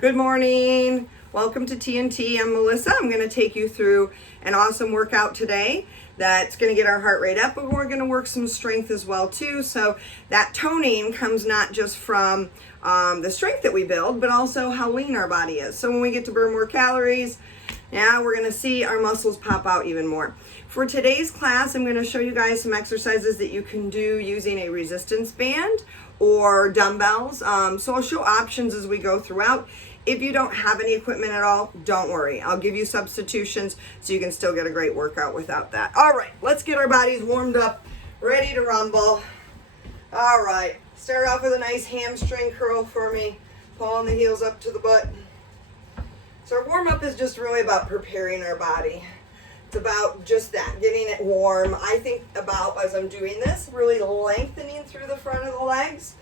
Good morning. Welcome to TNT. I'm Melissa. I'm going to take you through an awesome workout today that's going to get our heart rate up, but we're going to work some strength as well too. So that toning comes not just from the strength that we build, but also how lean our body is. So when we get to burn more calories, we're going to see our muscles pop out even more. For today's class, I'm going to show you guys some exercises that you can do using a resistance band or dumbbells. So I'll show options as we go throughout. If you don't have any equipment at all, don't worry. I'll give you substitutions so you can still get a great workout without that. All right, let's get our bodies warmed up, ready to rumble. All right, start off with a nice hamstring curl for me, pulling the heels up to the butt. So our warm-up is just really about preparing our body. It's about just that, getting it warm. I think about, as I'm doing this, really lengthening through the front of the legs.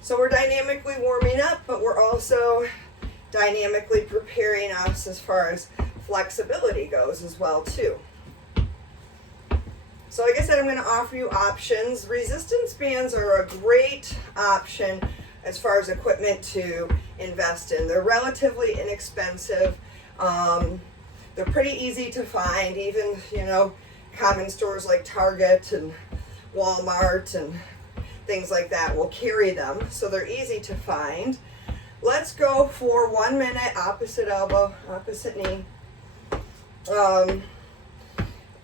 So we're dynamically warming up, but we're also dynamically preparing us as far as flexibility goes as well too. So like I said, I'm going to offer you options. Resistance bands are a great option as far as equipment to invest in. They're relatively inexpensive. They're pretty easy to find. Even, common stores like Target and Walmart and things like that will carry them. So they're easy to find. Let's go for 1 minute, opposite elbow, opposite knee.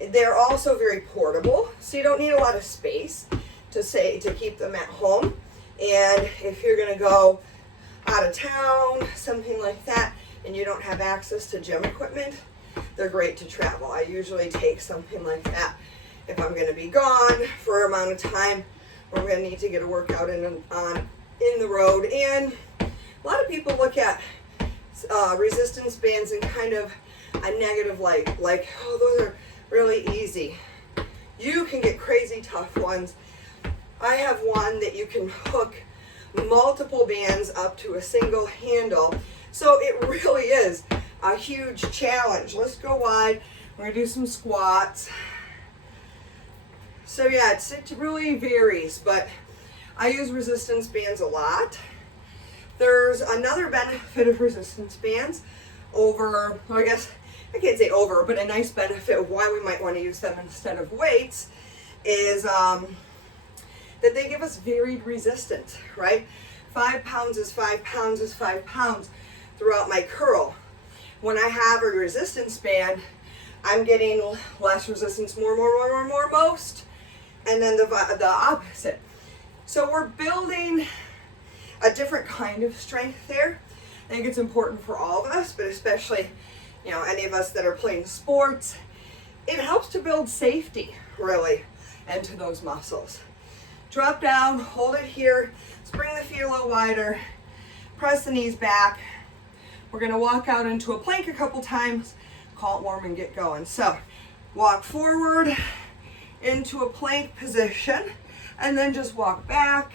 They're also very portable, so you don't need a lot of space to keep them at home. And if you're going to go out of town, something like that, and you don't have access to gym equipment, they're great to travel. I usually take something like that if I'm going to be gone for an amount of time, or I'm going to need to get a workout in the road. And a lot of people look at resistance bands in kind of a negative light, like, oh, those are really easy. You can get crazy tough ones. I have one that you can hook multiple bands up to a single handle. So it really is a huge challenge. Let's go wide. We're going to do some squats. So yeah, it really varies, but I use resistance bands a lot. There's another benefit of resistance bands over, well, I guess I can't say over, but a nice benefit of why we might want to use them instead of weights is that they give us varied resistance, right? 5 pounds is 5 pounds is 5 pounds throughout my curl. When I have a resistance band, I'm getting less resistance, more, most, and then the opposite. So we're building a different kind of strength there. I think it's important for all of us, but especially, any of us that are playing sports. It helps to build safety, really, into those muscles. Drop down, hold it here, bring the feet a little wider, press the knees back. We're going to walk out into a plank a couple times, call it warm and get going. So walk forward into a plank position, and then just walk back,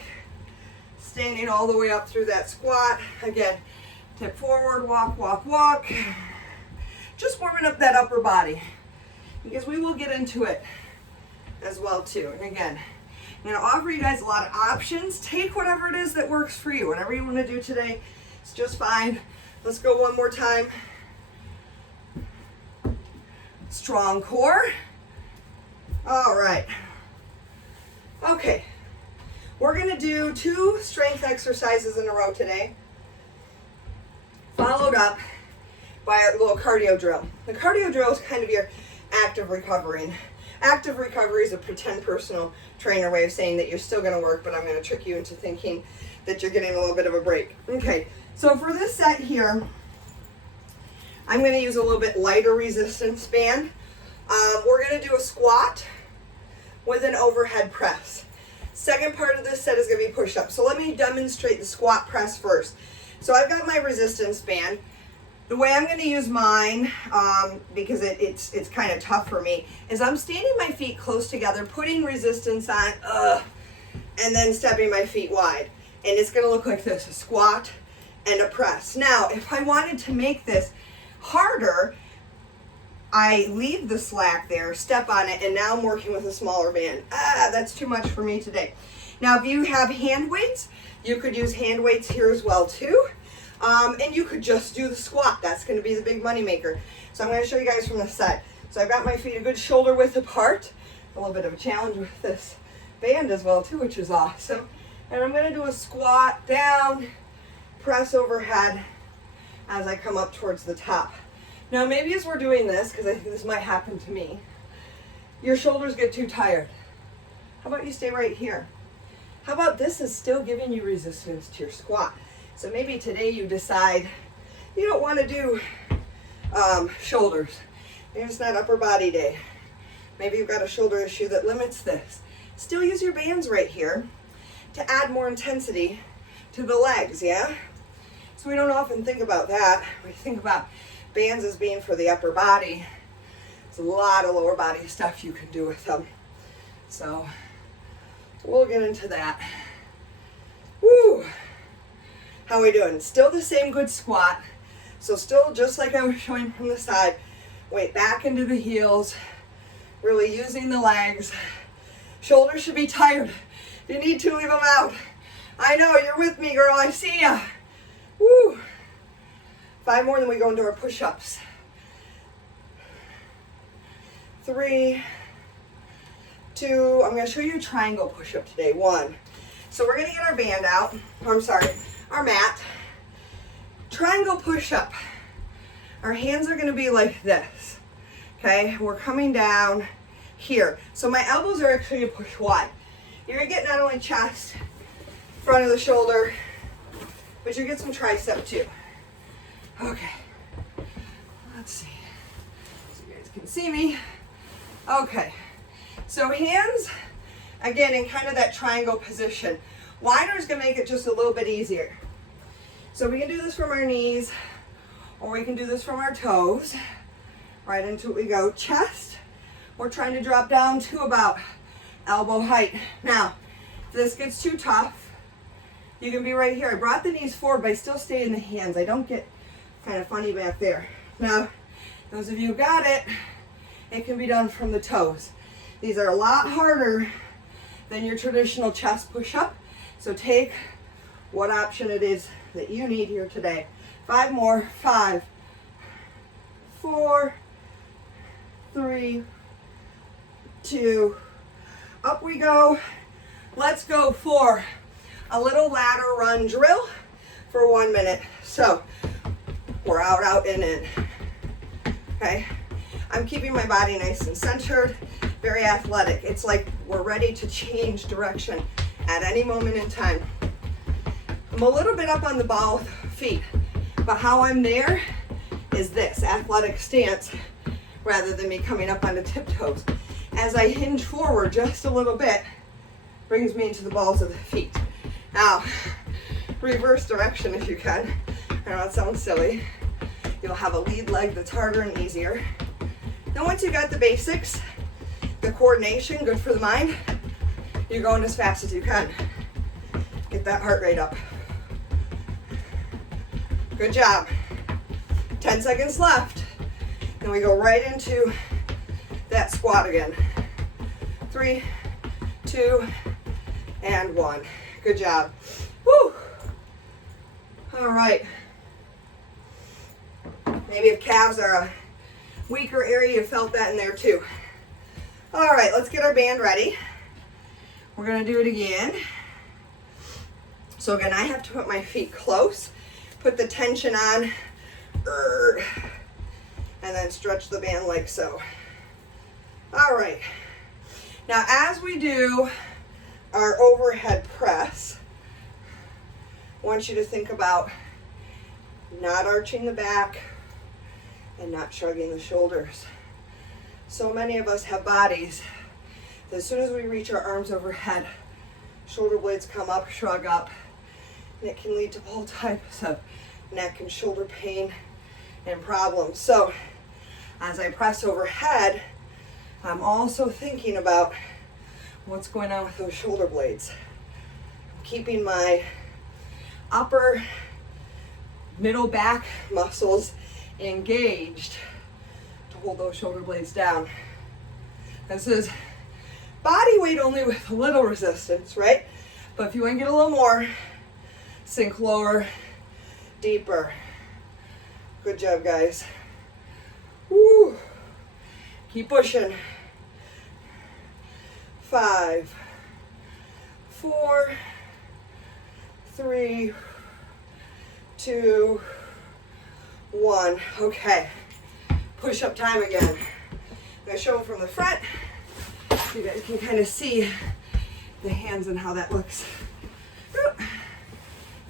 standing all the way up through that squat. Again, tip forward, walk, walk, walk. Just warming up that upper body, because we will get into it as well too. And again, I'm going to offer you guys a lot of options. Take whatever it is that works for you. Whatever you want to do today, it's just fine. Let's go one more time. Strong core. All right. Okay. We're going to do 2 strength exercises in a row today, followed up by a little cardio drill. The cardio drill is kind of your active recovery. Active recovery is a pretend personal trainer way of saying that you're still going to work, but I'm going to trick you into thinking that you're getting a little bit of a break. Okay, so for this set here, I'm going to use a little bit lighter resistance band. We're going to do a squat with an overhead press. Second part of this set is going to be push-up. So let me demonstrate the squat press first. So I've got my resistance band. The way I'm going to use mine, because it's kind of tough for me, is I'm standing my feet close together, putting resistance on, and then stepping my feet wide. And it's going to look like this, a squat and a press. Now, if I wanted to make this harder, I leave the slack there, step on it, and now I'm working with a smaller band. That's too much for me today. Now, if you have hand weights, you could use hand weights here as well too. And you could just do the squat. That's going to be the big money maker. So I'm going to show you guys from the side. So I've got my feet a good shoulder width apart. A little bit of a challenge with this band as well too, which is awesome. And I'm going to do a squat down, press overhead as I come up towards the top. Now maybe as we're doing this, because I think this might happen to me, your shoulders get too tired. How about you stay right here? How about this is still giving you resistance to your squat? So maybe today you decide you don't want to do shoulders. Maybe it's not upper body day. Maybe you've got a shoulder issue that limits this. Still use your bands right here to add more intensity to the legs, yeah? So we don't often think about that. We think about bands as being for the upper body. There's a lot of lower body stuff you can do with them. So we'll get into that. Woo! How are we doing? Still the same good squat. So still just like I was showing from the side, weight back into the heels, really using the legs. Shoulders should be tired. If you need to, leave them out. I know, you're with me, girl. I see ya. Woo! 5 more, then we go into our push-ups. 3, 2, I'm going to show you a triangle push-up today. 1. So we're going to get our band out. Our mat. Triangle push-up. Our hands are going to be like this. Okay, we're coming down here. So my elbows are actually going to push wide. You're going to get not only chest, front of the shoulder, but you get some tricep too. Okay, let's see. So you guys can see me. Okay, so hands, again, in kind of that triangle position. Wider is going to make it just a little bit easier. So we can do this from our knees, or we can do this from our toes. Right into it we go. Chest, we're trying to drop down to about elbow height. Now, if this gets too tough, you can be right here. I brought the knees forward, but I still stay in the hands. I don't get kind of funny back there. Now, those of you who got it, it can be done from the toes. These are a lot harder than your traditional chest push-up. So take what option it is that you need here today. 5 more. 5, 4, 3, 2, up we go. Let's go for a little ladder run drill for 1 minute. So we're out, in. Okay, I'm keeping my body nice and centered, very athletic. It's like we're ready to change direction at any moment in time. I'm a little bit up on the ball with feet, but how I'm there is this athletic stance rather than me coming up on the tiptoes. As I hinge forward just a little bit, brings me into the balls of the feet. Now, reverse direction if you can. I know it sounds silly. You'll have a lead leg that's harder and easier. Then once you got the basics, the coordination, good for the mind, you're going as fast as you can. Get that heart rate up. Good job. 10 seconds left. Then we go right into that squat again. 3, 2, and 1. Good job. Woo! All right. Maybe if calves are a weaker area, you felt that in there too. All right, let's get our band ready. We're gonna do it again. So again, I have to put my feet close, put the tension on, and then stretch the band like so. All right. Now, as we do our overhead press, I want you to think about not arching the back and not shrugging the shoulders. So many of us have bodies that as soon as we reach our arms overhead, shoulder blades come up, shrug up, and it can lead to all types of neck and shoulder pain and problems. So as I press overhead, I'm also thinking about what's going on with those shoulder blades. I'm keeping my upper middle back muscles engaged to hold those shoulder blades down. This is body weight only with a little resistance, right? But if you want to get a little more, sink lower, deeper. Good job, guys. Woo. Keep pushing. 5, 4, 3, 2, 1. Okay. Push up time again. I'm going to show them from the front so you guys can kind of see the hands and how that looks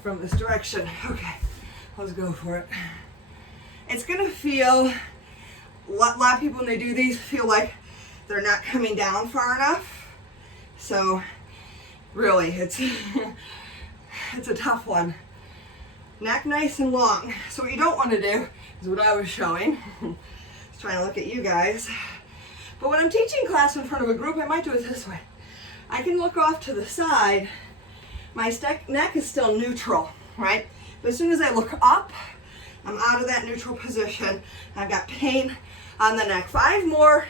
from this direction. Okay, let's go for it. It's going to feel, a lot of people when they do these feel like they're not coming down far enough. So really, it's a tough one. Neck nice and long. So what you don't want to do is what I was showing. Just trying to look at you guys. But when I'm teaching class in front of a group, I might do it this way. I can look off to the side. My neck is still neutral, right? But as soon as I look up, I'm out of that neutral position. I've got pain on the neck. 5 more.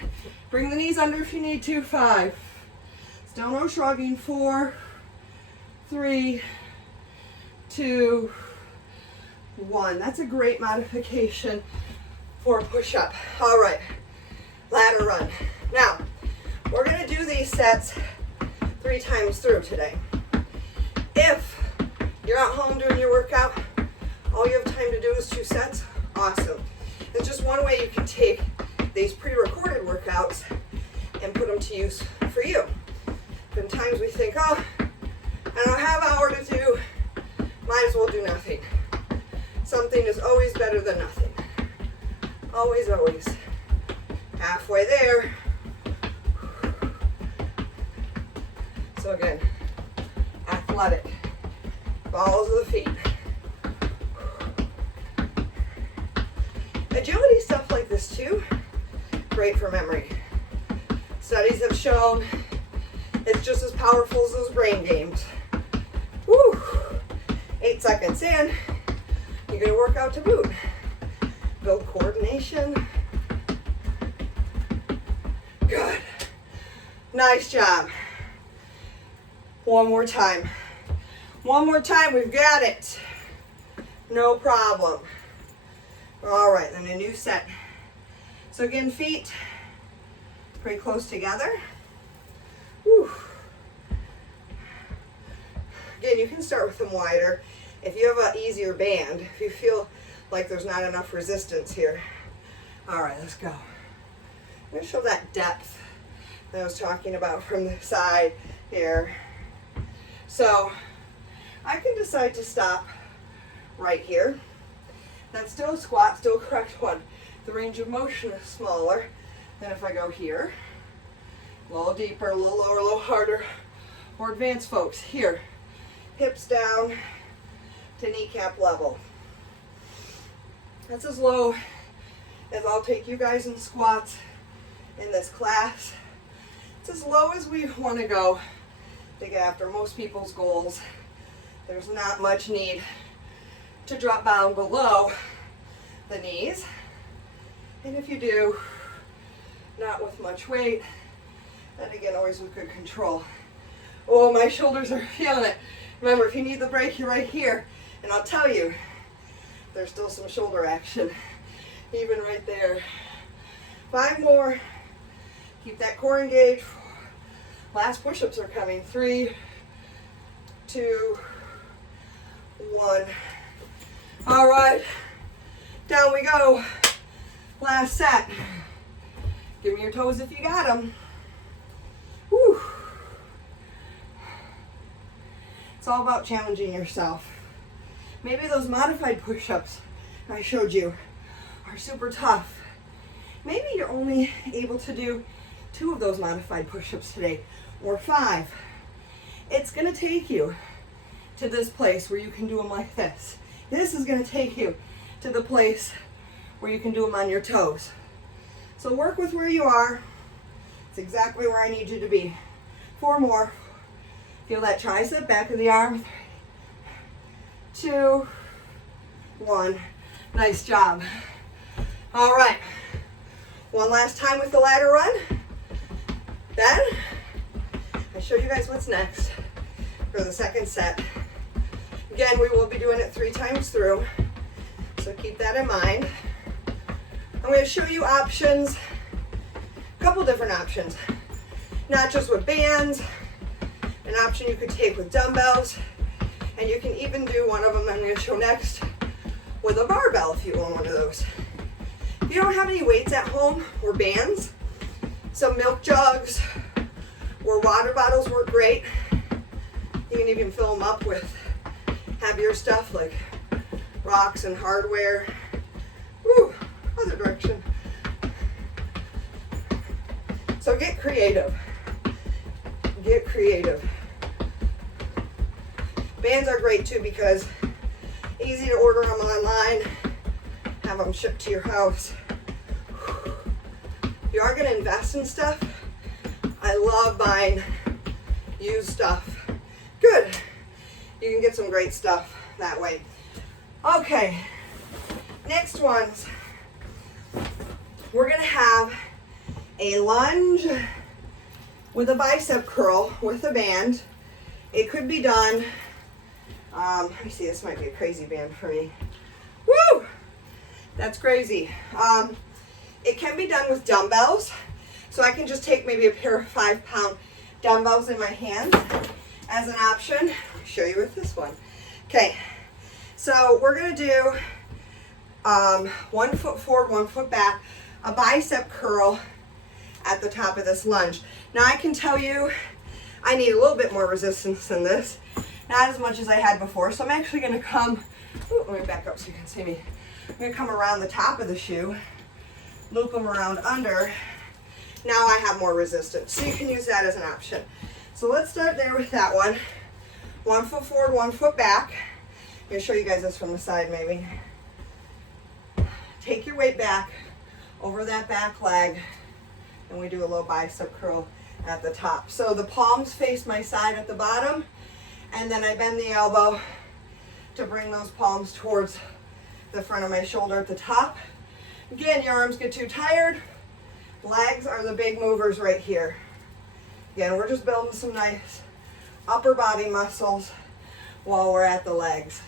Bring the knees under if you need to. 5. Still no shrugging. 4, 3, 2, 1. That's a great modification for a push-up. All right, ladder run. Now, we're gonna do these sets 3 times through today. If you're at home doing your workout, all you have time to do is 2 sets, awesome. It's just one way you can take these pre-recorded workouts and put them to use for you. Sometimes we think, oh, I don't have an hour to do, might as well do nothing. Something is always better than nothing. Always, always. Halfway there. So again, athletic. Balls of the feet. Agility stuff like this too, great for memory. Studies have shown it's just as powerful as those brain games. Woo! 8 seconds in, you're gonna work out to boot. Build coordination. Good. Nice job. One more time. One more time, we've got it. No problem. All right, then a new set. So again, feet pretty close together. Whew. Again, you can start with them wider. If you have an easier band, if you feel like there's not enough resistance here. All right, let's go. I'm gonna show that depth that I was talking about from the side here. So I can decide to stop right here. That's still a squat, still a correct one. The range of motion is smaller than if I go here. A little deeper, a little lower, a little harder. More advanced folks, here. Hips down to kneecap level. That's as low as I'll take you guys in squats in this class. It's as low as we want to go to get after most people's goals. There's not much need to drop down below the knees. And if you do, not with much weight, and again, always with good control. Oh, my shoulders are feeling it. Remember, if you need the break, you're right here. And I'll tell you, there's still some shoulder action, even right there. 5 more. Keep that core engaged. Last push-ups are coming. 3, 2, 1. All right, down we go. Last set. Give me your toes if you got them. Whew. It's all about challenging yourself. Maybe those modified push-ups I showed you are super tough. Maybe you're only able to do 2 of those modified push-ups today, or 5. It's gonna take you to this place where you can do them like this. This is gonna take you to the place where you can do them on your toes. So work with where you are. It's exactly where I need you to be. 4 more. Feel that tricep, back of the arm. 3, 2, 1. Nice job. All right. One last time with the ladder run. Then I show you guys what's next for the second set. Again, we will be doing it 3 times through. So keep that in mind. I'm going to show you options, a couple different options. Not just with bands, an option you could take with dumbbells, and you can even do one of them I'm going to show next with a barbell if you own one of those. If you don't have any weights at home or bands, some milk jugs or water bottles work great. You can even fill them up with heavier stuff like rocks and hardware. Woo, other direction. So get creative. Get creative. Bands are great too because easy to order them online, have them shipped to your house. If you are going to invest in stuff, I love buying used stuff. Good. You can get some great stuff that way. Okay, next ones. We're going to have a lunge with a bicep curl with a band. It could be done, let me see, this might be a crazy band for me. Woo! That's crazy. It can be done with dumbbells. So I can just take maybe a pair of 5-pound dumbbells in my hands as an option. I'll show you with this one. Okay, so we're gonna do 1 foot forward, 1 foot back, a bicep curl at the top of this lunge. Now I can tell you, I need a little bit more resistance than this. Not as much as I had before. So I'm actually gonna come, let me back up so you can see me. I'm gonna come around the top of the shoe, loop them around under. Now I have more resistance. So you can use that as an option. So let's start there with that one. 1 foot forward, 1 foot back. I'm gonna show you guys this from the side maybe. Take your weight back over that back leg, and we do a little bicep curl at the top. So the palms face my side at the bottom, and then I bend the elbow to bring those palms towards the front of my shoulder at the top. Again, your arms get too tired. Legs are the big movers right here. Again, we're just building some nice upper body muscles while we're at the legs.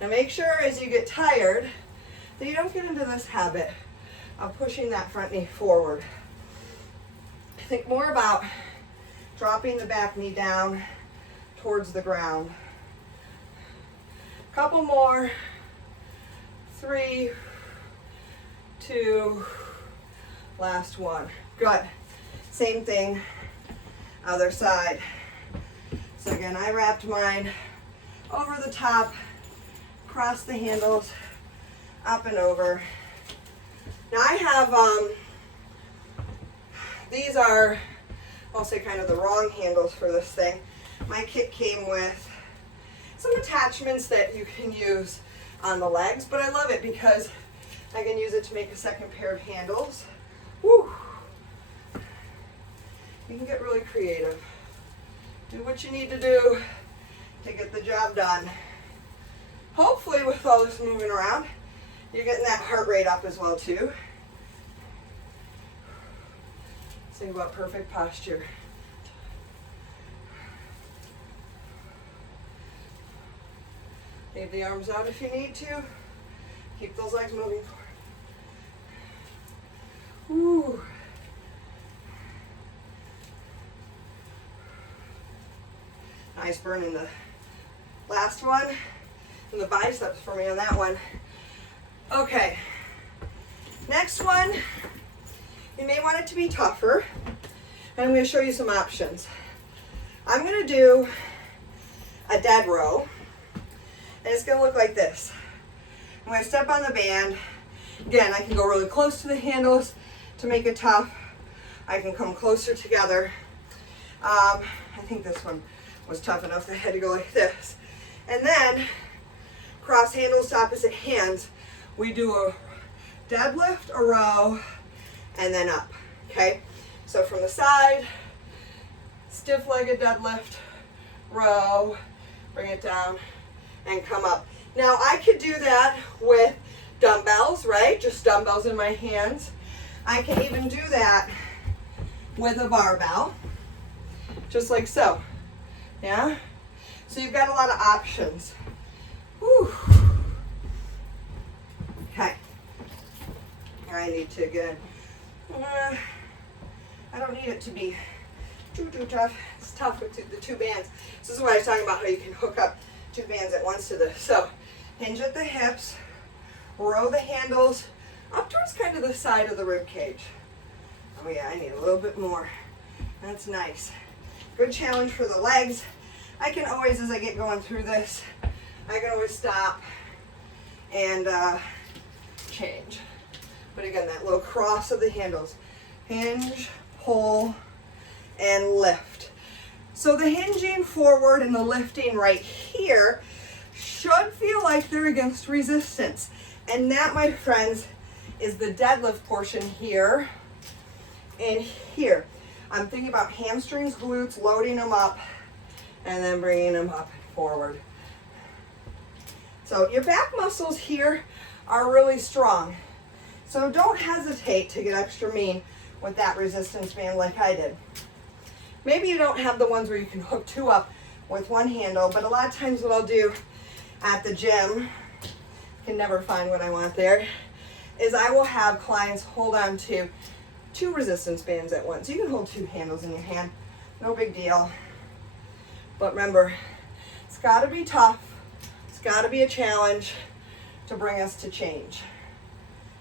Now make sure as you get tired that you don't get into this habit of pushing that front knee forward. Think more about dropping the back knee down towards the ground. Couple more. 3, 2, last one. Good. Same thing, other side. So again, I wrapped mine over the top, cross the handles, up and over. Now I have, these are, I'll say kind of the wrong handles for this thing. My kit came with some attachments that you can use on the legs, but I love it because I can use it to make a second pair of handles. Woo! You can get really creative. Do what you need to do to get the job done. Hopefully with all this moving around, you're getting that heart rate up as well too. Think about perfect posture. Leave the arms out if you need to. Keep those legs moving forward. Woo. Nice burn in the last one. And the biceps for me on that one. Okay. Next one. You may want it to be tougher. And I'm going to show you some options. I'm going to do a dead row. And it's going to look like this. I'm going to step on the band. Again, I can go really close to the handles to make it tough. I can come closer together. I think this one was tough enough that I had to go like this. And then, cross handles to opposite hands, we do a deadlift, a row, and then up, okay? So from the side, stiff-legged deadlift, row, bring it down, and come up. Now I could do that with dumbbells, right? Just dumbbells in my hands. I can even do that with a barbell, just like so, yeah? So you've got a lot of options. Whew. I need to get, I don't need it to be too tough. It's tough with the two bands. This is what I was talking about, how you can hook up two bands at once to this. So hinge at the hips, row the handles up towards kind of the side of the rib cage. Oh yeah, I need a little bit more. That's nice. Good challenge for the legs. I can always, as I get going through this, I can always stop and change. But again, that little cross of the handles. Hinge, pull, and lift. So the hinging forward and the lifting right here should feel like they're against resistance. And that, my friends, is the deadlift portion here and here. I'm thinking about hamstrings, glutes, loading them up, and then bringing them up and forward. So your back muscles here are really strong. So don't hesitate to get extra mean with that resistance band like I did. Maybe you don't have the ones where you can hook two up with one handle, but a lot of times what I'll do at the gym, can never find what I want there, is I will have clients hold on to two resistance bands at once. You can hold two handles in your hand, no big deal. But remember, it's got to be tough. It's got to be a challenge to bring us to change.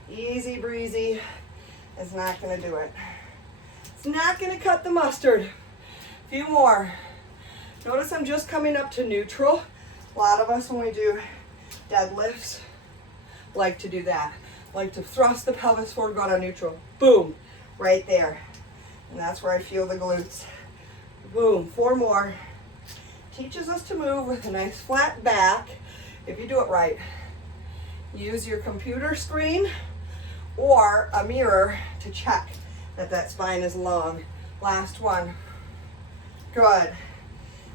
Easy breezy is not going to do it. It's not going to cut the mustard. A few more. Notice I'm just coming up to neutral. A lot of us, when we do deadlifts, like to do that. Like to thrust the pelvis forward, go to neutral. Boom, right there. And that's where I feel the glutes. Boom, 4 more. Teaches us to move with a nice flat back, if you do it right. Use your computer screen or a mirror to check that that spine is long. Last one. Good.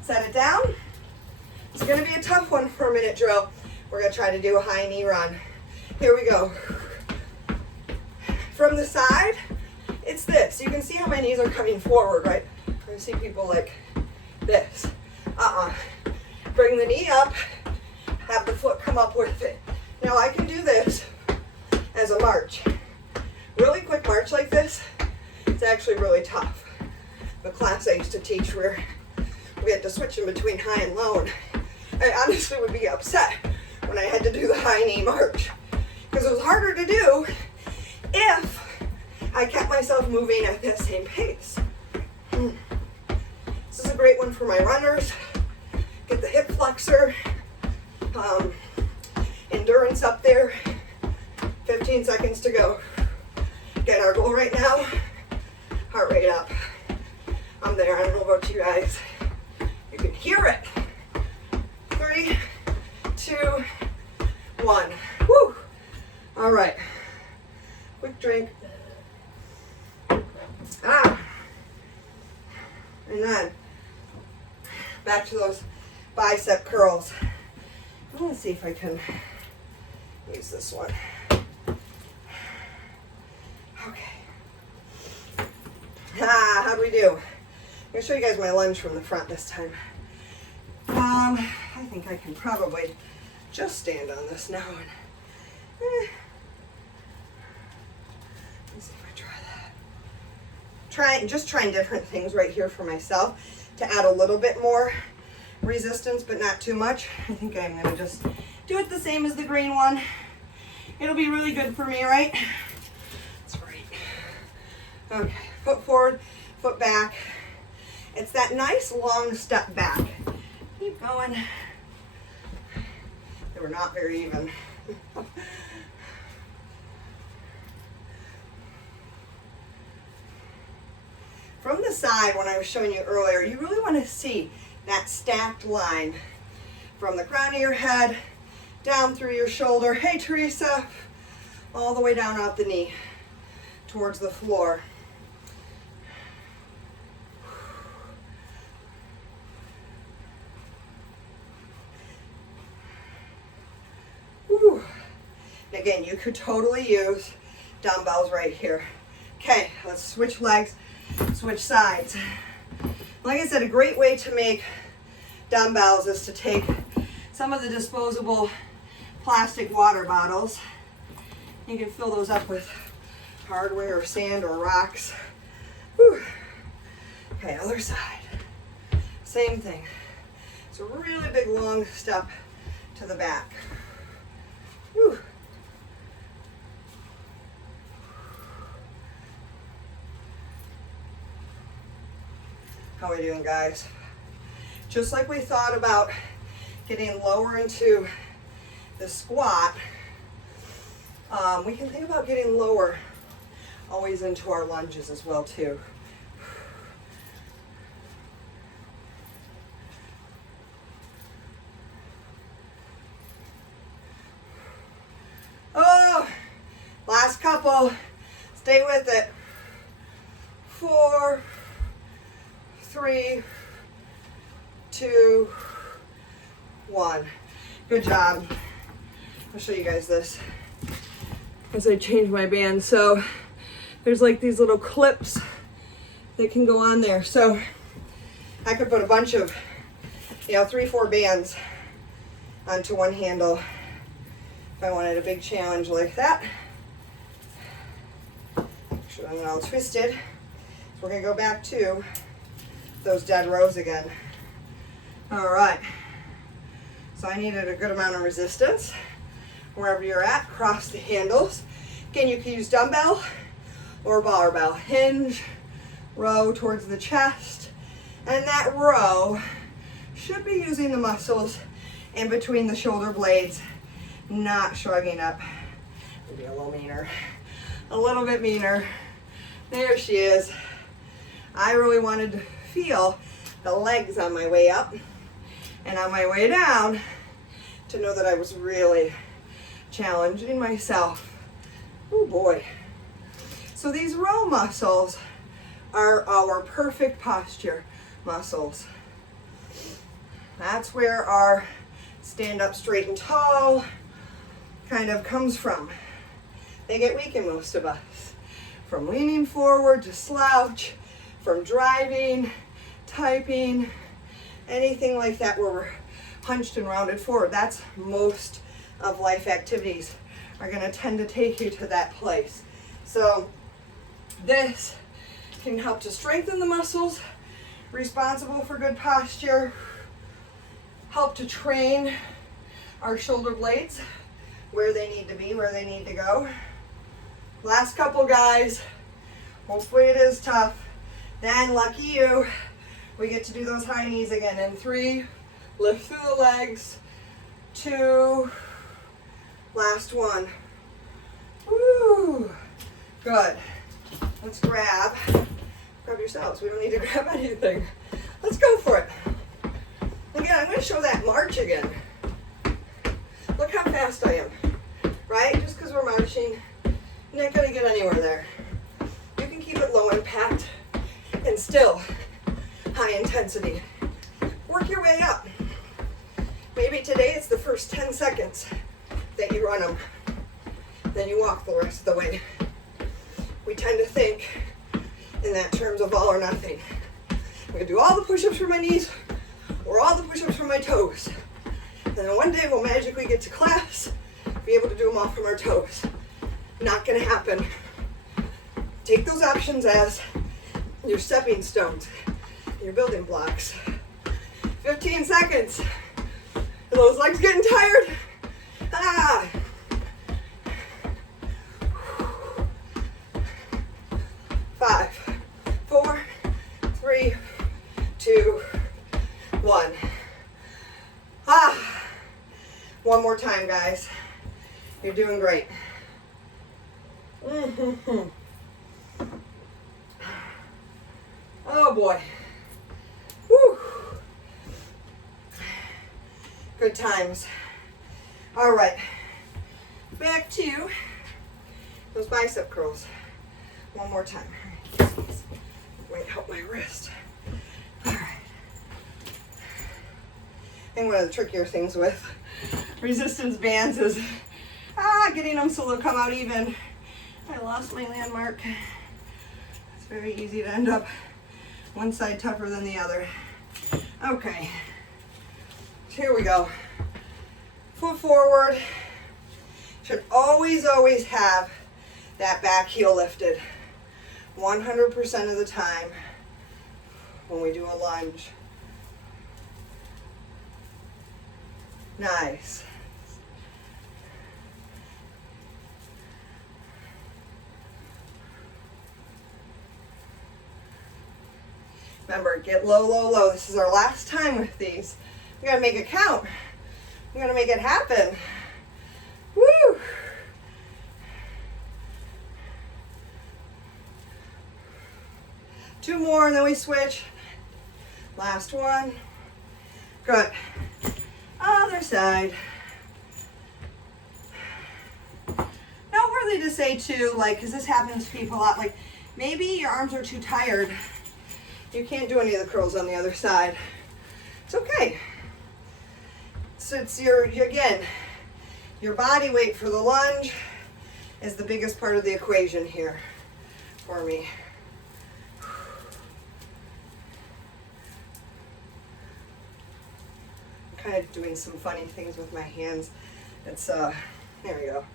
Set it down. It's going to be a tough one for a minute drill. We're going to try to do a high knee run. Here we go. From the side, it's this. You can see how my knees are coming forward, right? I see people like this. Bring the knee up, have the foot come up with it. Now I can do this as a march. Really quick march like this, it's actually really tough. The class I used to teach where we had to switch in between high and low, and I honestly would be upset when I had to do the high knee march, because it was harder to do if I kept myself moving at that same pace. This is a great one for my runners. Get the hip flexor, endurance up there. 15 seconds to go. Get our goal right now. Heart rate up. I'm there. I don't know about you guys. You can hear it. 3, 2, 1. Woo! All right. Quick drink. And then back to those bicep curls. I'm going to see if I can use this one. Okay. How'd we do? I'm going to show you guys my lunge from the front this time. I think I can probably just stand on this now. And, let's see if I try that. Just trying different things right here for myself to add a little bit more resistance, but not too much. I think I'm going to just do it the same as the green one. It'll be really good for me, right? That's right. Okay, foot forward, foot back. It's that nice long step back. Keep going. They were not very even. From the side, when I was showing you earlier, you really want to see that stacked line from the crown of your head down through your shoulder. Hey, Teresa, all the way down out the knee towards the floor. Whew. And again, you could totally use dumbbells right here. Okay, let's switch legs, switch sides. Like I said, a great way to make dumbbells is to take some of the disposable plastic water bottles. You can fill those up with hardware or sand or rocks. Whew. Okay, other side. Same thing. It's a really big long step to the back. Whew. How are we doing, guys? Just like we thought about getting lower into the squat, we can think about getting lower always into our lunges as well too. Oh, last couple. Stay with it. 4, 3, 2, 1. Good job. I'll show you guys this as I change my band. So there's like these little clips that can go on there. So I could put a bunch of, 3, 4 bands onto one handle if I wanted a big challenge like that. Make sure I'm all twisted. So we're gonna go back to those dead rows again. All right. So I needed a good amount of resistance. Wherever you're at, cross the handles. Again, you can use dumbbell or barbell. Hinge, row towards the chest. And that row should be using the muscles in between the shoulder blades, not shrugging up. Maybe a little meaner. A little bit meaner. There she is. I really wanted to feel the legs on my way up and on my way down to know that I was really challenging myself. Oh boy. So these row muscles are our perfect posture muscles. That's where our stand up straight and tall kind of comes from. They get weak in most of us. From leaning forward to slouch, from driving, typing, anything like that where we're hunched and rounded forward. That's most of life activities are going to tend to take you to that place. So this can help to strengthen the muscles responsible for good posture, help to train our shoulder blades where they need to be, where they need to go. Last couple, guys. Hopefully it is tough. Then lucky you, we get to do those high knees again. In 3, lift through the legs. 2, last one. Woo! Good. Let's grab yourselves. We don't need to grab anything. Let's go for it. Again, I'm going to show that march again. Look how fast I am, right? Just because we're marching, you're not going to get anywhere there. You can keep it low impact and still high intensity. Work your way up. Maybe today it's the first 10 seconds that you run them. Then you walk the rest of the way. We tend to think in that terms of all or nothing. I'm going to do all the push-ups for my knees or all the push-ups for my toes. And then one day we'll magically get to class, be able to do them all from our toes. Not going to happen. Take those options as your stepping stones, your building blocks. 15 seconds. Are those legs getting tired? Ah! 5, 4, 3, 2, 1. Ah! One more time, guys. You're doing great. Oh boy. Whew. Good times. All right. Back to those bicep curls. One more time. Wait, help my wrist. All right. I think one of the trickier things with resistance bands is getting them so they'll come out even. I lost my landmark. It's very easy to end up one side tougher than the other. Okay, here we go. Foot forward. Should always have that back heel lifted 100% of the time when we do a lunge. Nice. Remember, get low, low, low. This is our last time with these. We gotta make it count. We gotta make it happen. Woo! Two more and then we switch. Last one. Good. Other side. Noteworthy to say too, like, because this happens to people a lot, like maybe your arms are too tired. You can't do any of the curls on the other side. It's okay. So it's again, your body weight for the lunge is the biggest part of the equation here for me. I'm kind of doing some funny things with my hands. It's, there we go.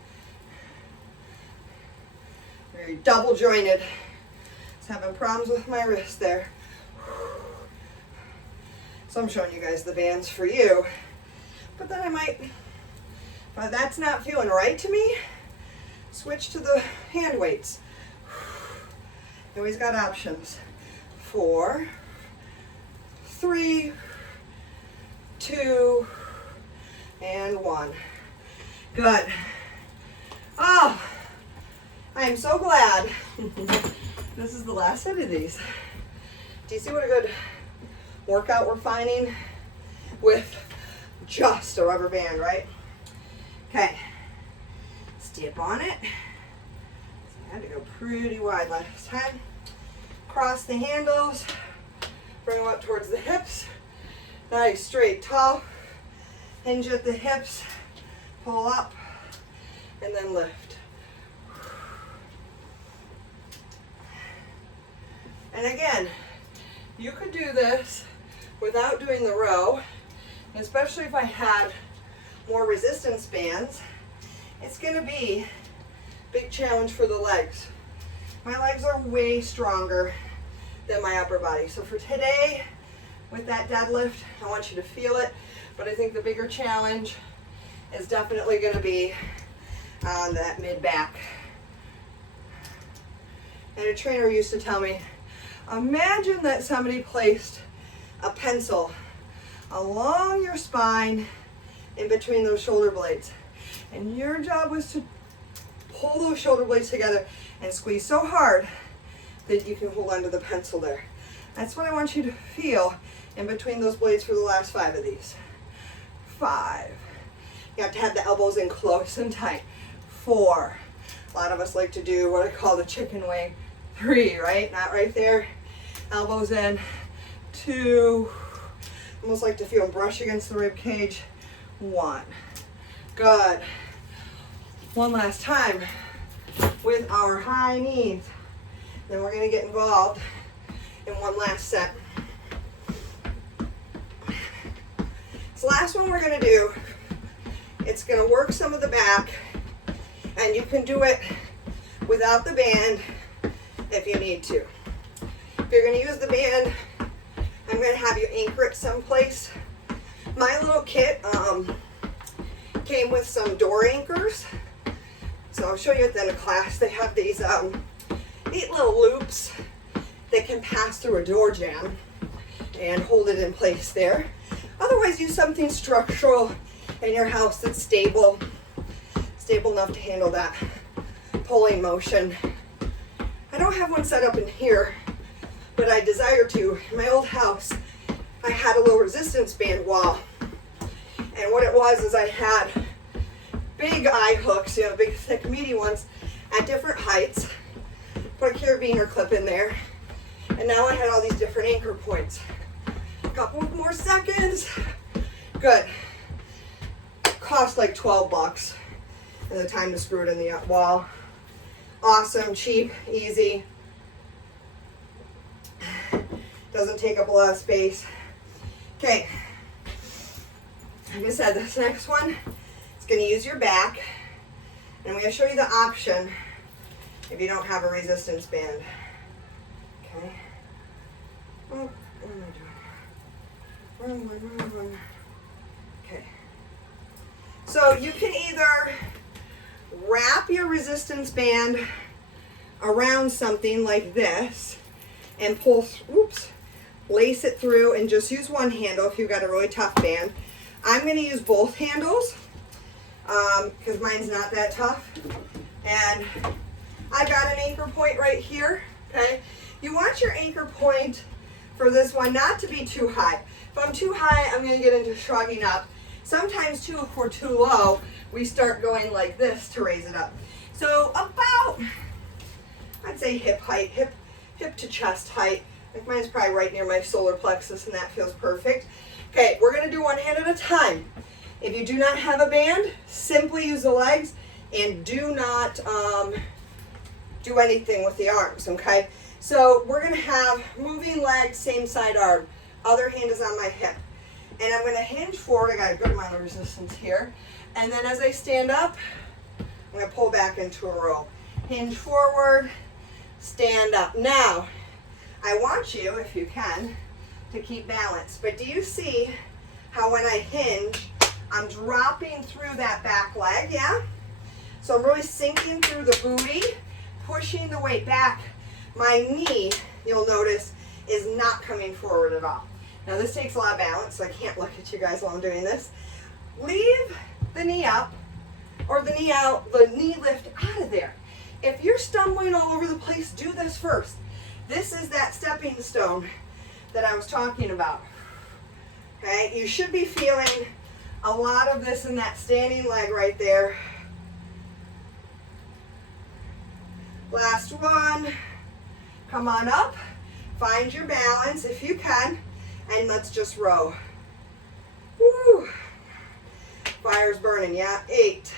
Very double jointed. Just having problems with my wrist there. So I'm showing you guys the bands for you. But then I might, if that's not feeling right to me, switch to the hand weights. You always got options. 4, 3, 2, and 1. Good. Oh, I am so glad. This is the last set of these. Do you see what a good workout we're finding with just a rubber band, right? Okay, step on it. I had to go pretty wide last time. Cross the handles, bring them up towards the hips. Nice, straight, tall. Hinge at the hips, pull up, and then lift. And again, you could do this without doing the row, especially if I had more resistance bands. It's gonna be a big challenge for the legs. My legs are way stronger than my upper body. So for today, with that deadlift, I want you to feel it, but I think the bigger challenge is definitely gonna be on that mid-back. And a trainer used to tell me, imagine that somebody placed a pencil along your spine in between those shoulder blades. And your job was to pull those shoulder blades together and squeeze so hard that you can hold onto the pencil there. That's what I want you to feel in between those blades for the last 5 of these. 5. You have to have the elbows in close and tight. 4. A lot of us like to do what I call the chicken wing. 3, right? Not right there. Elbows in. 2. Almost like to feel them brush against the rib cage. 1. Good. One last time with our high knees. Then we're going to get involved in one last set. This last one we're going to do, it's going to work some of the back, and you can do it without the band if you need to. If you're going to use the band, I'm going to have you anchor it someplace. My little kit came with some door anchors. So I'll show you at the end of class. They have these 8 little loops that can pass through a door jamb and hold it in place there. Otherwise, use something structural in your house that's stable enough to handle that pulling motion. I don't have one set up in here, but I desire to. In my old house, I had a low resistance band wall. And what it was is I had big eye hooks, you know, big thick meaty ones at different heights. Put a carabiner clip in there. And now I had all these different anchor points. A couple more seconds. Good. Cost like 12 bucks. And the time to screw it in the wall. Awesome, cheap, easy. Doesn't take up a lot of space. Okay. Like I said, this next one is going to use your back. And I'm going to show you the option if you don't have a resistance band. Okay. Oh, what am I doing? Wrong. Okay. So you can either wrap your resistance band around something like this and pull, lace it through and just use one handle if you've got a really tough band. I'm going to use both handles because mine's not that tough. And I've got an anchor point right here, okay? You want your anchor point for this one not to be too high. If I'm too high, I'm going to get into shrugging up. Sometimes too, if we're too low, we start going like this to raise it up. So about, I'd say hip height, hip to chest height. Like mine's probably right near my solar plexus, and that feels perfect. Okay, we're going to do one hand at a time. If you do not have a band, simply use the legs and do not do anything with the arms, okay? So we're going to have moving legs, same side arm. Other hand is on my hip. And I'm going to hinge forward. I got a good amount of resistance here. And then as I stand up, I'm going to pull back into a roll. Hinge forward, stand up. Now, I want you, if you can, to keep balance. But do you see how when I hinge, I'm dropping through that back leg, yeah? So I'm really sinking through the booty, pushing the weight back. My knee, you'll notice, is not coming forward at all. Now this takes a lot of balance, so I can't look at you guys while I'm doing this. Leave the knee up, or the knee out, the knee lift out of there. If you're stumbling all over the place, do this first. This is that stepping stone that I was talking about. Okay, you should be feeling a lot of this in that standing leg right there. Last one. Come on up, find your balance if you can, and let's just row. Woo. Fire's burning, yeah. 8,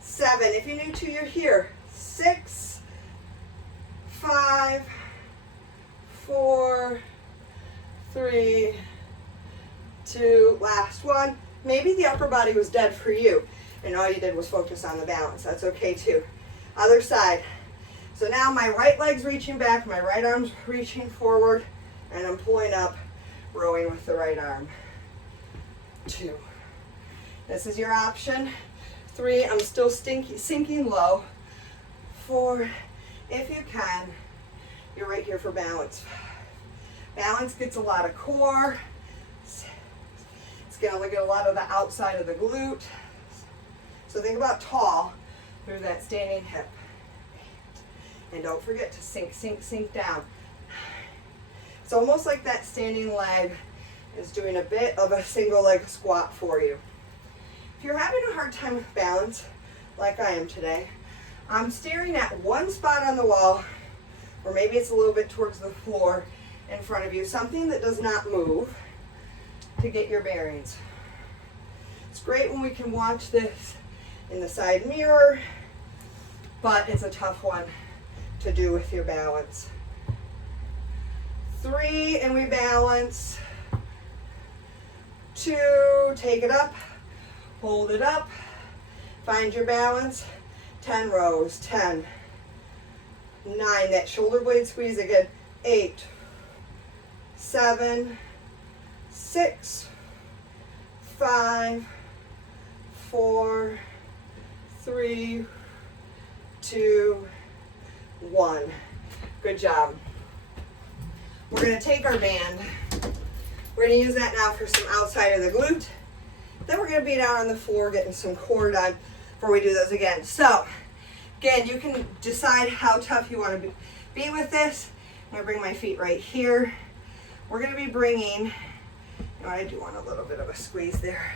7, if you're new to, you're here. 6, 5, 4, 3, 2, last one. Maybe the upper body was dead for you, and all you did was focus on the balance. That's okay too. Other side. So now my right leg's reaching back, my right arm's reaching forward, and I'm pulling up, rowing with the right arm. 2. This is your option. 3, I'm still sinking low. 4, if you can, you're right here for balance. Balance gets a lot of core. It's going to get a lot of the outside of the glute. So think about tall through that standing hip. And don't forget to sink down. It's almost like that standing leg is doing a bit of a single leg squat for you. If you're having a hard time with balance, like I am today, I'm staring at one spot on the wall, or maybe it's a little bit towards the floor in front of you, something that does not move, to get your bearings. It's great when we can watch this in the side mirror, but it's a tough one to do with your balance. 3, and we balance. 2, take it up, hold it up, find your balance. 10 rows. 10, 9, that shoulder blade squeeze again. 8, 7, 6, 5, 4, 3, 2, 1. Good job. We're going to take our band. We're going to use that now for some outside of the glute. Then we're going to be down on the floor getting some core done before we do those again. So, again, you can decide how tough you want to be with this. I'm going to bring my feet right here. We're going to be bringing, I do want a little bit of a squeeze there,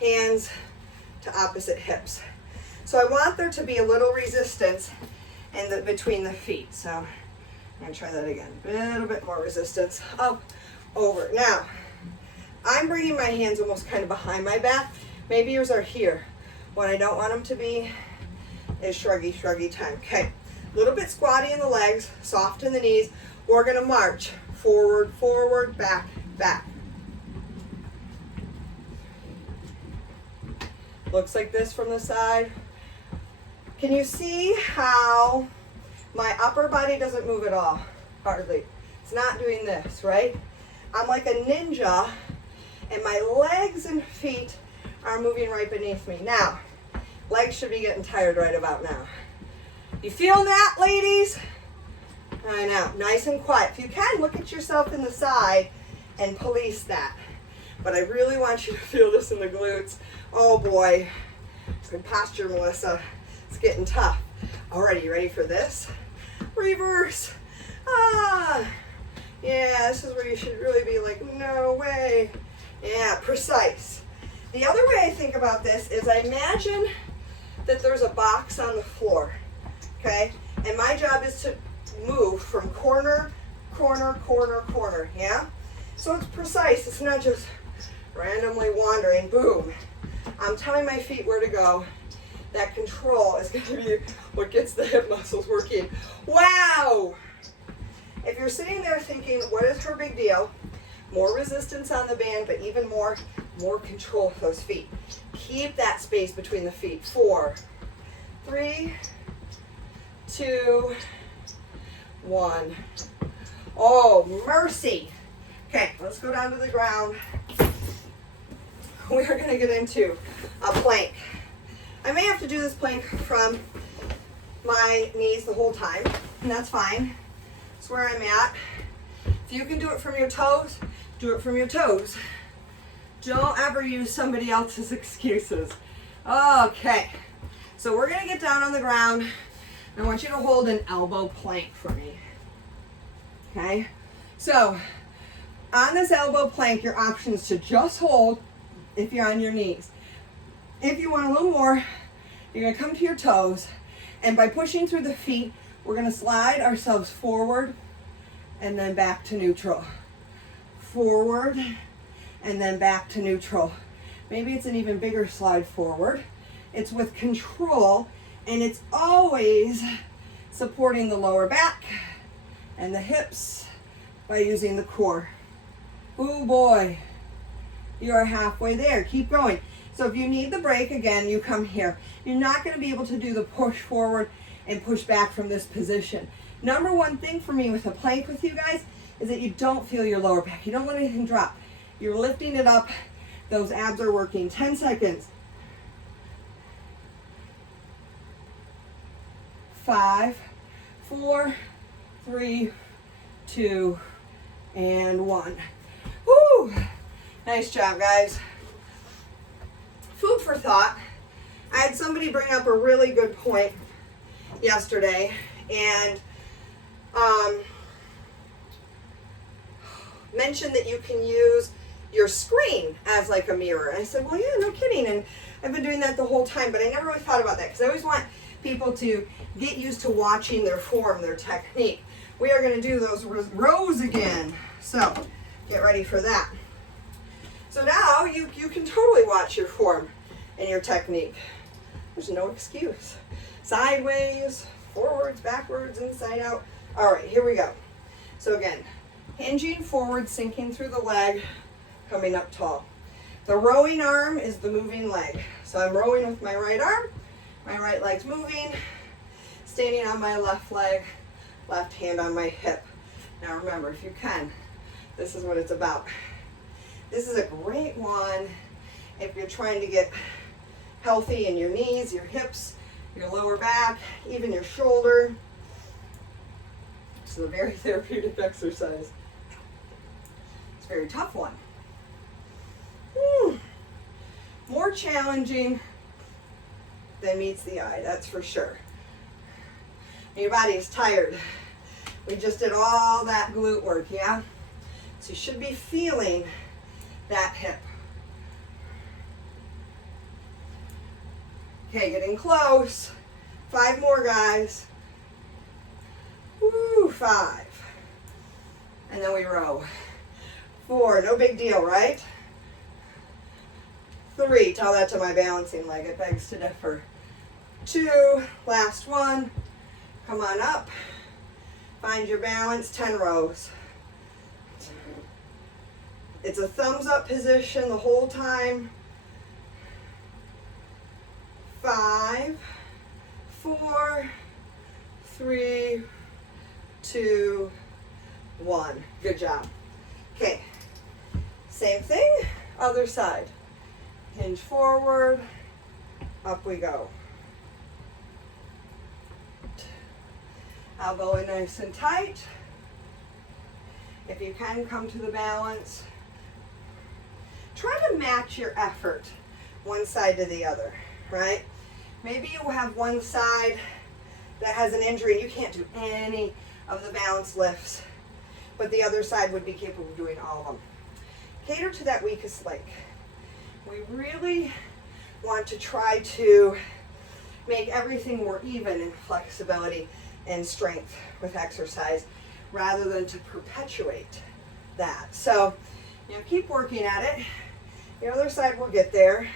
hands to opposite hips. So I want there to be a little resistance between the feet. So I'm going to try that again. A little bit more resistance. Up, over. Now, I'm bringing my hands almost kind of behind my back. Maybe yours are here. What I don't want them to be is shruggy time. Okay, a little bit squatty in the legs, soft in the knees. We're going to march forward, forward, back, back. Looks like this from the side. Can you see how my upper body doesn't move at all? Hardly. It's not doing this, right? I'm like a ninja, and my legs and feet are moving right beneath me. Now, legs should be getting tired right about now. You feel that, ladies? I know, nice and quiet. If you can, look at yourself in the side and police that. But I really want you to feel this in the glutes. Oh boy, good posture, Melissa. It's getting tough. Alrighty, you ready for this? Reverse. Ah, yeah, this is where you should really be like, no way. Yeah, precise. The other way I think about this is I imagine that there's a box on the floor, okay? And my job is to move from corner, corner, corner, corner, yeah? So it's precise, it's not just randomly wandering, boom. I'm telling my feet where to go. That control is going to be what gets the hip muscles working. Wow! If you're sitting there thinking, what is her big deal? More resistance on the band, but even more control of those feet. Keep that space between the feet. 4, 3, 2, 1. Oh, mercy. Okay, let's go down to the ground. We are going to get into a plank. I may have to do this plank from my knees the whole time, and that's fine. That's where I'm at. If you can do it from your toes, do it from your toes. Don't ever use somebody else's excuses. Okay, so we're going to get down on the ground. I want you to hold an elbow plank for me. Okay, so on this elbow plank, your option is to just hold if you're on your knees. If you want a little more, you're going to come to your toes, and by pushing through the feet, we're going to slide ourselves forward and then back to neutral. Forward and then back to neutral. Maybe it's an even bigger slide forward. It's with control, and it's always supporting the lower back and the hips by using the core. Oh boy, you are halfway there. Keep going. So if you need the break, again, you come here. You're not going to be able to do the push forward and push back from this position. Number one thing for me with a plank with you guys is that you don't feel your lower back. You don't let anything drop. You're lifting it up. Those abs are working. 10 seconds. 5, 4, 3, 2, and 1. Woo! Nice job, guys. Food for thought. I had somebody bring up a really good point yesterday, and mentioned that you can use your screen as like a mirror. And I said, well, yeah, no kidding. And I've been doing that the whole time, but I never really thought about that because I always want people to get used to watching their form, their technique. We are going to do those rows again. So get ready for that. So now you can totally watch your form and your technique. There's no excuse. Sideways, forwards, backwards, inside out. All right, here we go. So again, hinging forward, sinking through the leg, coming up tall. The rowing arm is the moving leg. So I'm rowing with my right arm, my right leg's moving, standing on my left leg, left hand on my hip. Now remember, if you can, this is what it's about. This is a great one if you're trying to get healthy in your knees, your hips, your lower back, even your shoulder. It's a very therapeutic exercise. It's a very tough one. More challenging than meets the eye, that's for sure. Your body is tired. We just did all that glute work, yeah? So you should be feeling that hip. Okay, getting close. 5 more, guys. Woo, 5. And then we row. 4, no big deal, right? 3, tell that to my balancing leg, it begs to differ. 2, last one. Come on up. Find your balance, 10 rows. It's a thumbs up position the whole time. 5, 4, 3, 2, 1. Good job. Okay, same thing, other side. Hinge forward, up we go. Elbow in nice and tight. If you can, come to the balance. Try to match your effort one side to the other, right? Maybe you have one side that has an injury and you can't do any of the balance lifts, but the other side would be capable of doing all of them. Cater to that weakest leg. We really want to try to make everything more even in flexibility and strength with exercise rather than to perpetuate that. So, keep working at it. The other side will get there.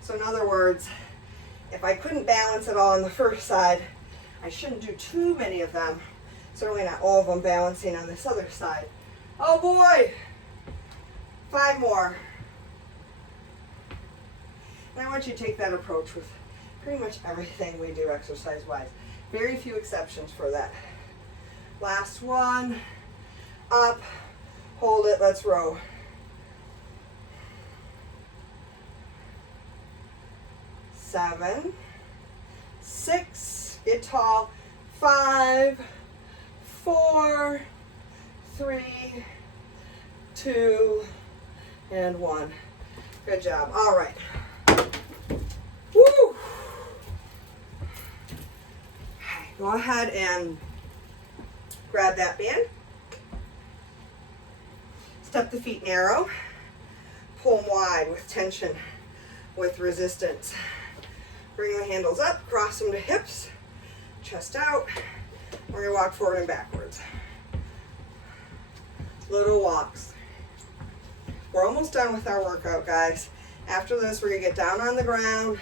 So in other words, if I couldn't balance it all on the first side, I shouldn't do too many of them. Certainly not all of them balancing on this other side. Oh boy! 5 more. And I want you to take that approach with pretty much everything we do exercise-wise. Very few exceptions for that. Last one. Up. Hold it. Let's row. 7, 6, get tall. 5, 4, 3, 2, and 1. Good job. All right. Woo! Okay, go ahead and grab that band. Step the feet narrow. Pull them wide with tension, with resistance. Bring the handles up, cross them to hips, chest out. We're going to walk forward and backwards. Little walks. We're almost done with our workout, guys. After this, we're going to get down on the ground,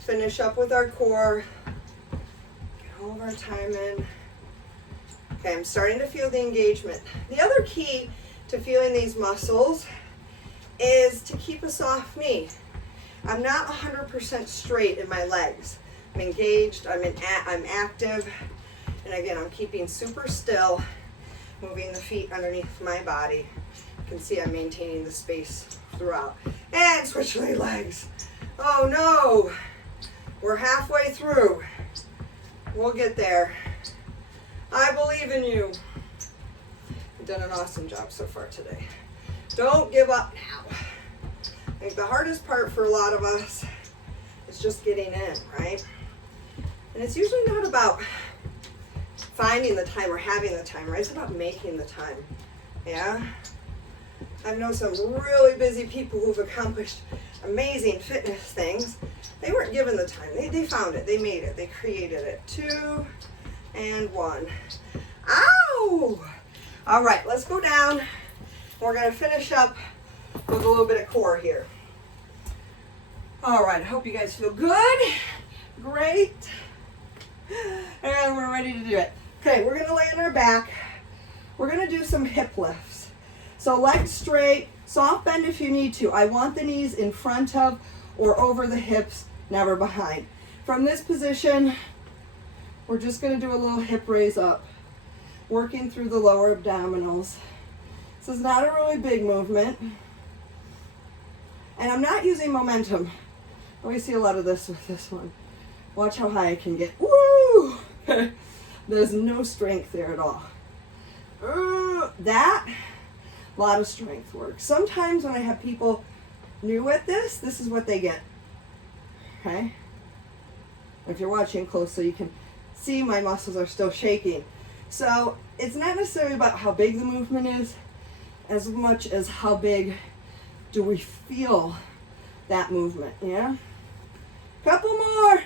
finish up with our core, get all of our time in. Okay, I'm starting to feel the engagement. The other key to feeling these muscles is to keep a soft knee. I'm not 100% straight in my legs. I'm engaged, I'm active, and again, I'm keeping super still, moving the feet underneath my body. You can see I'm maintaining the space throughout. And switch my legs. Oh no, we're halfway through. We'll get there. I believe in you. You've done an awesome job so far today. Don't give up now. I think the hardest part for a lot of us is just getting in, right? And it's usually not about finding the time or having the time, right? It's about making the time, yeah? I've known some really busy people who've accomplished amazing fitness things. They weren't given the time. They found it. They made it. They created it. 2 and 1. Ow! All right, let's go down. We're going to finish up with a little bit of core here. All right, I hope you guys feel good. Great. And we're ready to do it. Okay, we're gonna lay on our back. We're gonna do some hip lifts. So legs straight, soft bend if you need to. I want the knees in front of or over the hips, never behind. From this position, we're just gonna do a little hip raise up, working through the lower abdominals. This is not a really big movement. And I'm not using momentum. We see a lot of this with this one. Watch how high I can get. Woo! There's no strength there at all. That, a lot of strength work. Sometimes when I have people new at this, this is what they get. Okay? If you're watching closely, you can see my muscles are still shaking. So it's not necessarily about how big the movement is, as much as how big do we feel that movement, yeah? Couple more,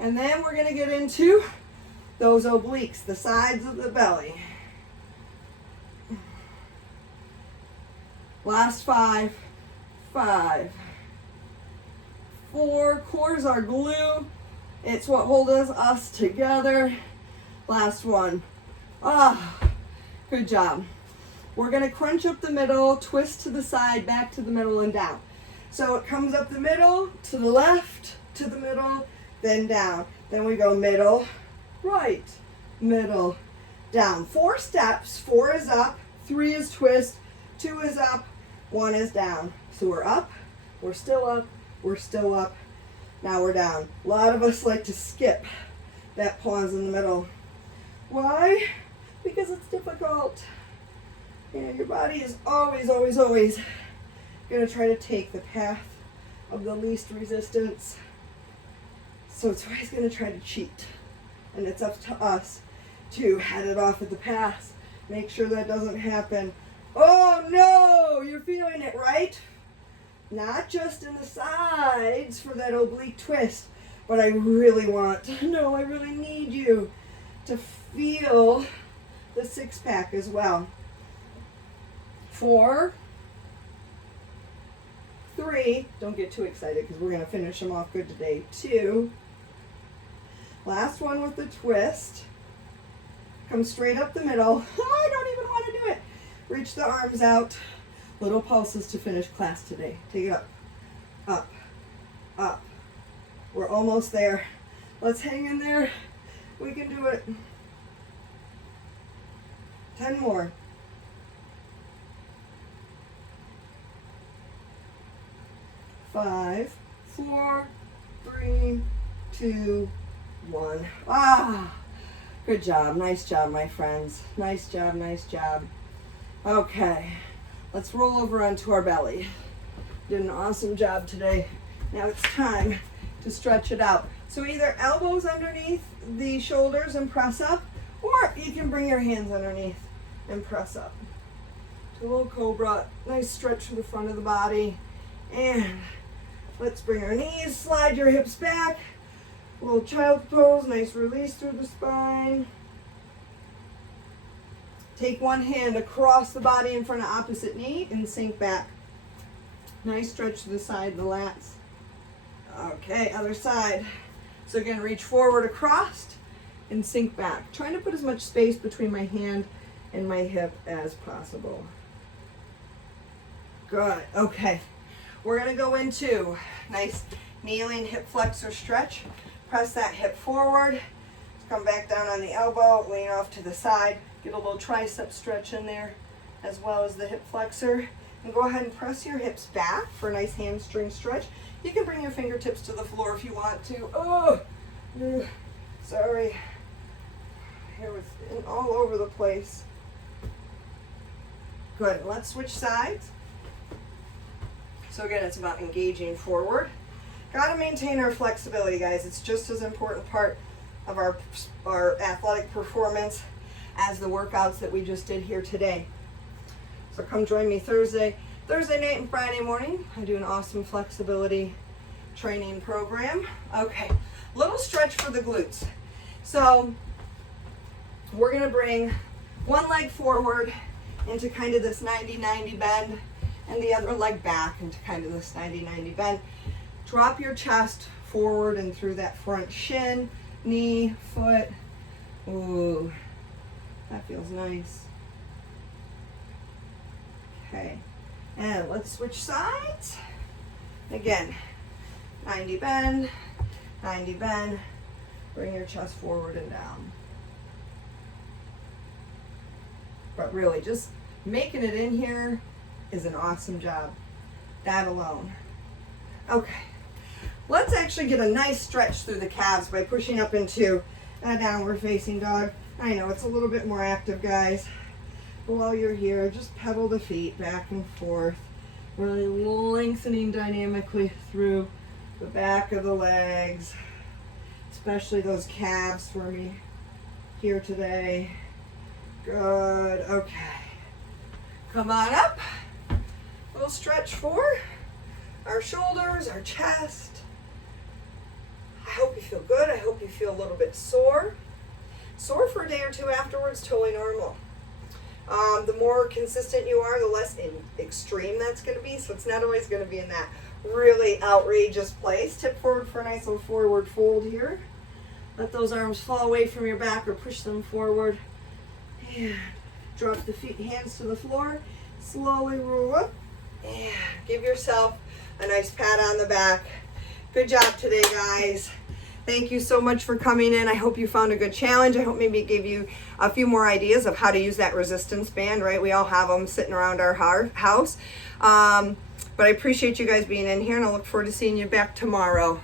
and then we're gonna get into those obliques, the sides of the belly. Last 5, 5, 4, core's our glue. It's what holds us together. Last one. Ah, good job. We're gonna crunch up the middle, twist to the side, back to the middle and down. So it comes up the middle, to the left, to the middle, then down. Then we go middle, right, middle, down. 4 steps. 4 is up, 3 is twist, 2 is up, 1 is down. So we're up, we're still up, we're still up. Now we're down. A lot of us like to skip that pause in the middle. Why? Because it's difficult. And your body is always, always, always going to try to take the path of the least resistance. So it's always going to try to cheat. And it's up to us to head it off at the pass. Make sure that doesn't happen. Oh no, you're feeling it, right? Not just in the sides for that oblique twist, but I really want, no, I really need you to feel the 6-pack as well. 4, 3, don't get too excited because we're going to finish them off good today. 2, last one with the twist. Come straight up the middle. I don't even want to do it. Reach the arms out. Little pulses to finish class today. Take it up, up, up. We're almost there. Let's hang in there. We can do it. 10 more. 5, 4, 3, 2, 1. Ah, good job. Nice job, my friends. Nice job, nice job. Okay, let's roll over onto our belly. Did an awesome job today. Now it's time to stretch it out. So either elbows underneath the shoulders and press up, or you can bring your hands underneath and press up. So a little cobra, nice stretch through the front of the body. And let's bring our knees, slide your hips back. A little child's pose, nice release through the spine. Take one hand across the body in front of opposite knee and sink back. Nice stretch to the side of the lats. Okay, other side. So again, reach forward across and sink back. Trying to put as much space between my hand and my hip as possible. Good, okay. We're gonna go into nice kneeling hip flexor stretch. Press that hip forward. Come back down on the elbow, lean off to the side. Get a little tricep stretch in there as well as the hip flexor. And go ahead and press your hips back for a nice hamstring stretch. You can bring your fingertips to the floor if you want to. Oh, sorry. Hair was all over the place. Good, let's switch sides. So again, it's about engaging forward. Gotta maintain our flexibility, guys. It's just as important part of our athletic performance as the workouts that we just did here today. So come join me Thursday night and Friday morning. I do an awesome flexibility training program. Okay, little stretch for the glutes. So we're gonna bring one leg forward into kind of this 90-90 bend and the other leg back into kind of this 90-90 bend. Drop your chest forward and through that front shin, knee, foot. Ooh, that feels nice. Okay, and let's switch sides. Again, 90 bend, 90 bend. Bring your chest forward and down. But really, just making it in here is an awesome job. That alone. Okay, let's actually get a nice stretch through the calves by pushing up into a downward facing dog. I know it's a little bit more active, guys. But while you're here, just pedal the feet back and forth, really lengthening dynamically through the back of the legs, especially those calves for me here today. Good, okay. Come on up. Little stretch for our shoulders, our chest. I hope you feel good. I hope you feel a little bit sore. Sore for a day or two afterwards, totally normal. The more consistent you are, the less extreme that's going to be. So it's not always going to be in that really outrageous place. Tip forward for a nice little forward fold here. Let those arms fall away from your back or push them forward. And drop the feet, hands to the floor. Slowly roll up. And give yourself a nice pat on the back. Good job today, guys. Thank you so much for coming in. I hope you found a good challenge. I hope maybe it gave you a few more ideas of how to use that resistance band, right? We all have them sitting around our house. But I appreciate you guys being in here, and I look forward to seeing you back tomorrow.